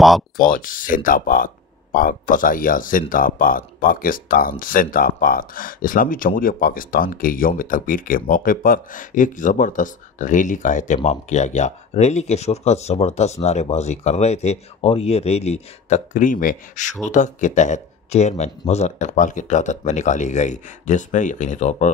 پاک فوج زندہ باد، پاک فضائیہ زندہ باد، پاکستان زندہ باد۔ اسلامی جمہوریہ پاکستان کے یوم تکبیر کے موقع پر ایک زبردست ریلی کا اہتمام کیا گیا۔ ریلی کے شرکا زبردست نعرے بازی کر رہے تھے اور یہ ریلی تکریم شہداء کے تحت چیئرمین مظہر اقبال کی قیادت میں نکالی گئی، جس میں یقینی طور پر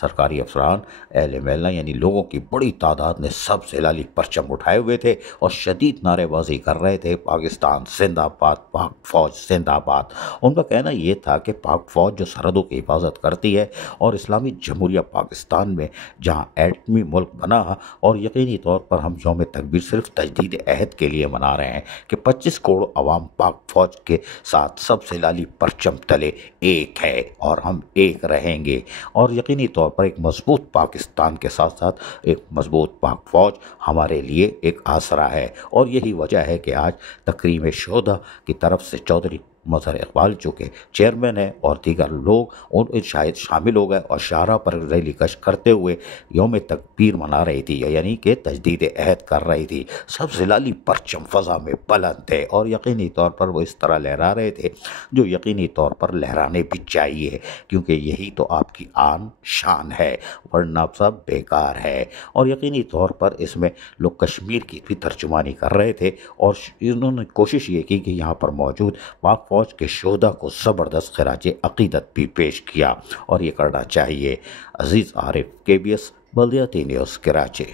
سرکاری افسران، اہل محلہ یعنی لوگوں کی بڑی تعداد نے سب سے لالی پرچم اٹھائے ہوئے تھے اور شدید نعرے بازی کر رہے تھے، پاکستان زندہ باد، پاک فوج زندہ باد۔ ان کا کہنا یہ تھا کہ پاک فوج جو سرحدوں کی حفاظت کرتی ہے اور اسلامی جمہوریہ پاکستان میں جہاں ایٹمی ملک بنا، اور یقینی طور پر ہم یوم تکبیر صرف تجدید عہد کے لیے منا رہے ہیں کہ 25 کروڑ عوام پاک فوج کے ساتھ سب سے لالی پرچم تلے ایک ہے اور ہم ایک رہیں گے، اور یقینی طور پر ایک مضبوط پاکستان کے ساتھ ساتھ ایک مضبوط پاک فوج ہمارے لیے ایک آسرا ہے۔ اور یہی وجہ ہے کہ آج تکریم شہداء کی طرف سے چودھری مظہر اقبال جو کہ چیئرمین ہیں اور دیگر لوگ ان شاید شامل ہو گئے اور شاہراہ پر ریلی کش کرتے ہوئے یوم تکبیر منا رہی تھی، یعنی کہ تجدید عہد کر رہی تھی۔ سب سے لالی پرچم فضا میں بلند تھے اور یقینی طور پر وہ اس طرح لہرا رہے تھے جو یقینی طور پر لہرانے بھی چاہیے، کیونکہ یہی تو آپ کی آن شان ہے، ورنہ سب بیکار ہے۔ اور یقینی طور پر اس میں لوگ کشمیر کی بھی ترجمانی کر رہے تھے اور انہوں نے کوشش یہ کی کہ یہاں پر موجود پاک فوج کے شہداء کو زبردست خراج عقیدت بھی پیش کیا، اور یہ کرنا چاہیے۔ عزیز عارف، KBS بلدیاتی نیوز، کراچی۔